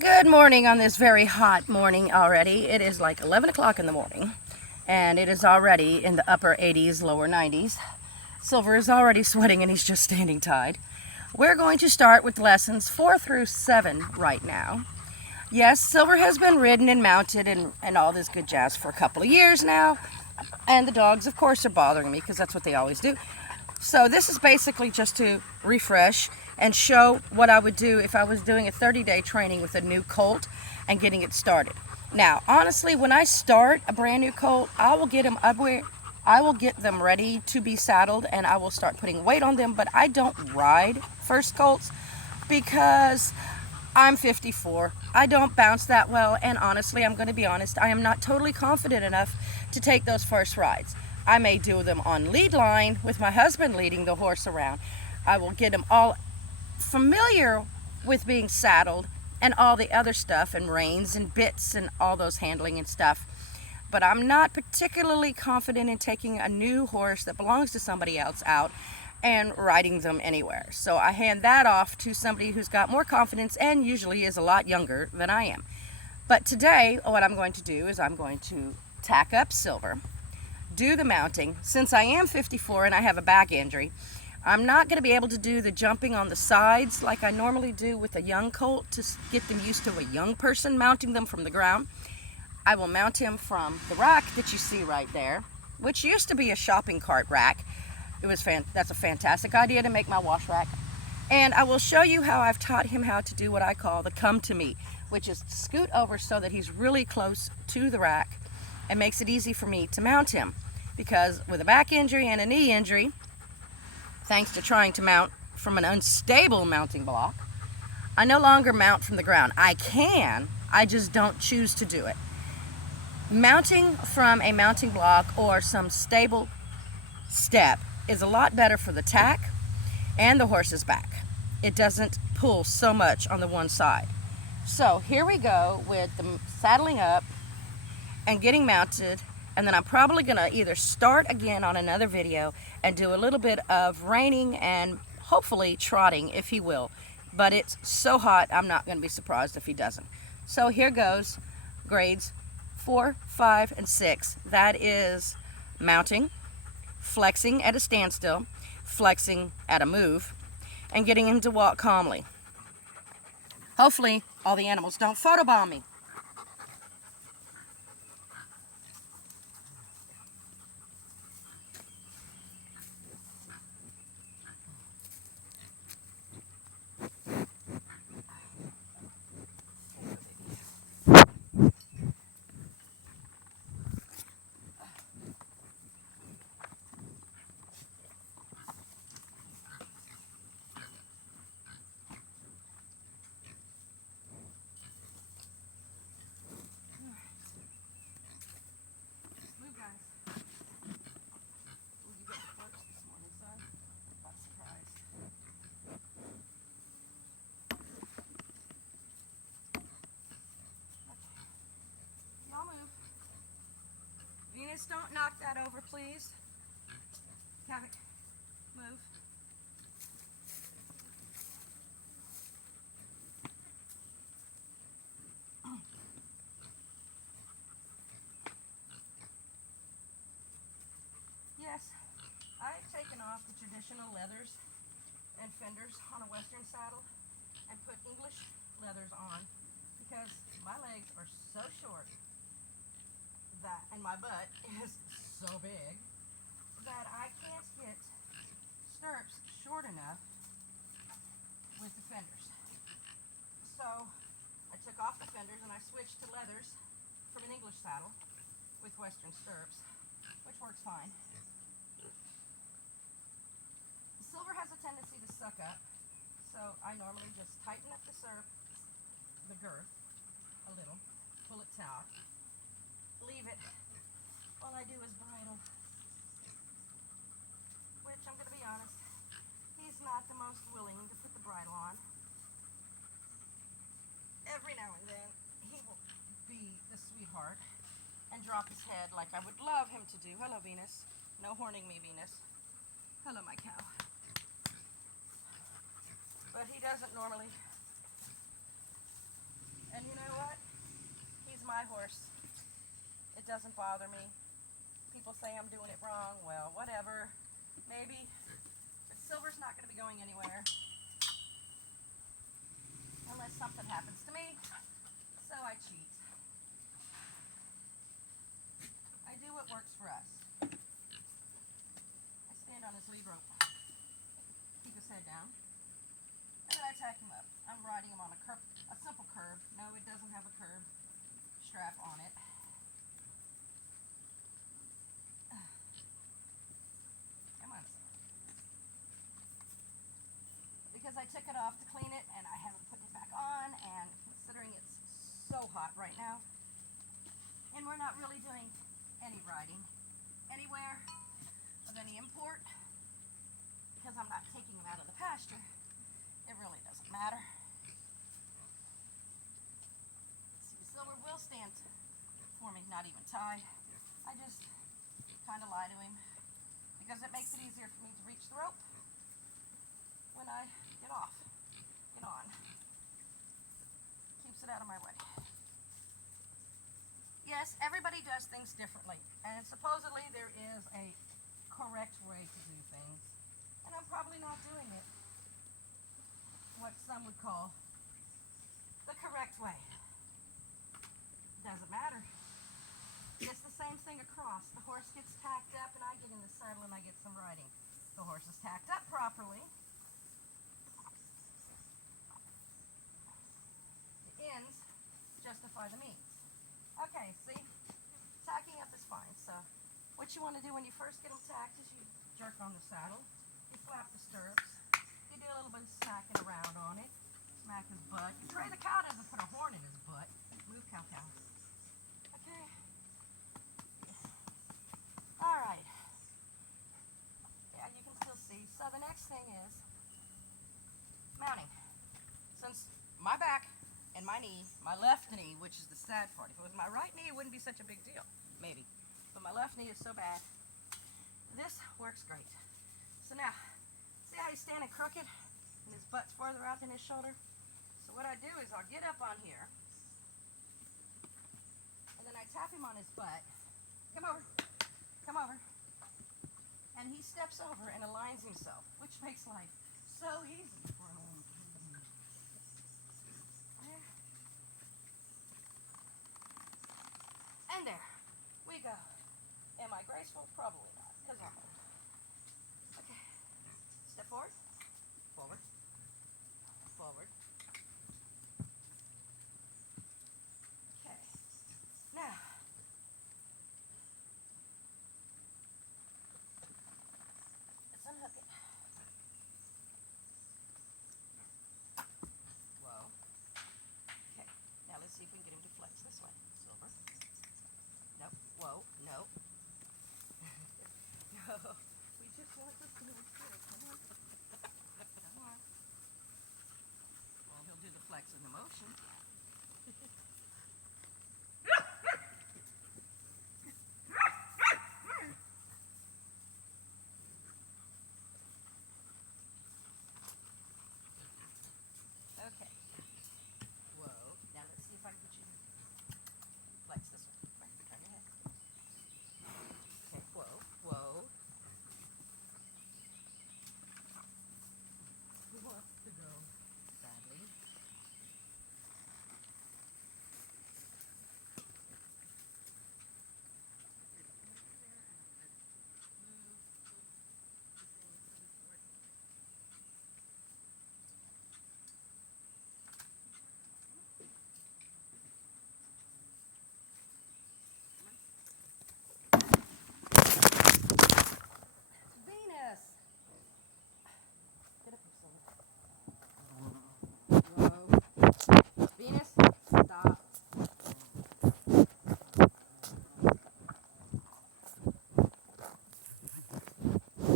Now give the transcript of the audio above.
Good morning on this very hot morning already. It is like 11 o'clock in the morning and it is already in the upper 80s, lower 90s. Silver is already sweating and he's just standing tied. We're going to start with lessons 4 through 7 right now. Yes, Silver has been ridden and mounted and all this good jazz for a couple of years now. And the dogs, of course, are bothering me because that's what they always do. So this is basically just to refresh and show what I would do if I was doing a 30-day training with a new colt and getting it started. Now, honestly, when I start a brand new colt, I will get them ready to be saddled and I will start putting weight on them, but I don't ride first colts because I'm 54. I don't bounce that well, and honestly, I'm going to be honest, I am not totally confident enough to take those first rides. I may do them on lead line with my husband leading the horse around. I will get them all familiar with being saddled and all the other stuff and reins and bits and all those handling and stuff. But I'm not particularly confident in taking a new horse that belongs to somebody else out and riding them anywhere. So I hand that off to somebody who's got more confidence and usually is a lot younger than I am. But today, what I'm going to do is I'm going to tack up Silver, do the mounting. Since I am 54 and I have a back injury, I'm not going to be able to do the jumping on the sides like I normally do with a young colt to get them used to a young person mounting them from the ground. I will mount him from the rack that you see right there, which used to be a shopping cart rack. That's a fantastic idea to make my wash rack. And I will show you how I've taught him how to do what I call the come to me, which is scoot over so that he's really close to the rack and makes it easy for me to mount him. Because with a back injury and a knee injury, thanks to trying to mount from an unstable mounting block, I no longer mount from the ground. I can, I just don't choose to do it. Mounting from a mounting block or some stable step is a lot better for the tack and the horse's back. It doesn't pull so much on the one side. So here we go with the saddling up and getting mounted, and then I'm probably going to either start again on another video and do a little bit of reining and hopefully trotting if he will. But it's so hot, I'm not going to be surprised if he doesn't. So here goes grades 4, 5, and 6. That is mounting, flexing at a standstill, flexing at a move, and getting him to walk calmly. Hopefully all the animals don't photobomb me. Venus, don't knock that over, please. Paddock, move. Yes, I've taken off the traditional leathers and fenders on a Western saddle and put English leathers on because my legs are so short and my butt is so big that I can't get stirrups short enough with the fenders. So I took off the fenders and I switched to leathers from an English saddle with Western stirrups, which works fine. Silver has a tendency to suck up, so I normally just tighten up the girth a little, pull it taut, leave it. All I do is bridle, which I'm going to be honest, he's not the most willing to put the bridle on. Every now and then he will be the sweetheart and drop his head like I would love him to do. Hello, Venus. No horning me, Venus. Hello, my cow. But he doesn't normally my horse. It doesn't bother me. People say I'm doing it wrong. Well, whatever. Maybe. But silver's not going to be going anywhere unless something happens to me. So I cheat. I do what works for us. I stand on his lead rope, keep his head down, and then I tack him up. I'm riding him on a simple curb. No, it doesn't have a curb strap on it. Come on, son. Because I took it off to clean it and I haven't put it back on, and considering it's so hot right now, and we're not really doing any riding anywhere of any import because I'm not taking him out of the pasture, it really doesn't matter. See, Silver will stand for me, not even tied. I just kind of lie to him because it makes it easier for me to reach the rope when I get on. Keeps it out of my way. Yes, everybody does things differently, and supposedly there is a correct way to do things, and I'm probably not doing it what some would call the correct way. Doesn't matter. It's the same thing across. The horse gets tacked up and I get in the saddle and I get some riding. The horse is tacked up properly. The ends justify the means. Okay, see? Tacking up is fine. So what you want to do when you first get them tacked is you jerk on the saddle, you flap the stirrups, you do a little bit of smacking around on it, smack his butt. You pray the cow doesn't put a horn in his butt. Move, cow. Okay. All right. Yeah, you can still see. So the next thing is mounting. Since my back and my knee, my left knee, which is the sad part. If it was my right knee, it wouldn't be such a big deal, maybe. But my left knee is so bad. This works great. So now, see how he's standing crooked and his butt's farther out than his shoulder? So what I do is I'll get up on here and then I tap him on his butt. Come over. And he steps over and aligns himself, which makes life so easy for an old man. And there we go. Am I graceful? Probably not, because I'm old. Okay. Step forward. Okay. Now, let's unhook it. Whoa. Okay. Now let's see if we can get him to flex this way. Silver. Nope. Whoa. Nope. No. We just want this to move through. Come on. Well, he'll do the flex in the motion.